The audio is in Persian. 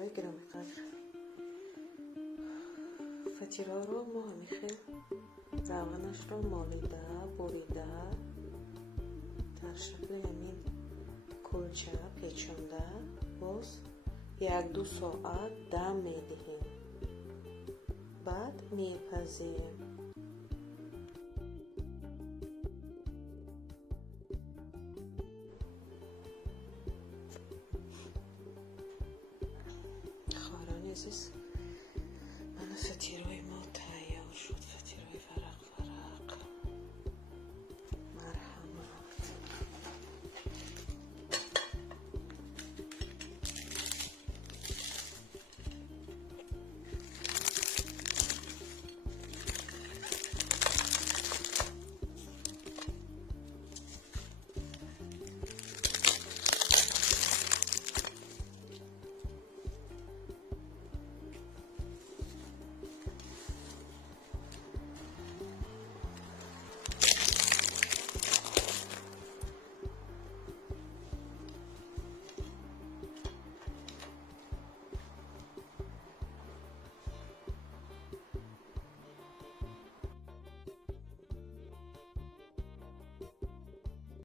های گرامی قدر، فطیره رو ما همیشه روغنش رو مالیده بریده در شکل همین کلچه پیچونده باز 1-2 ساعت دم میدهیم، بعد میپزیم. خواهران عزیز، من فطیره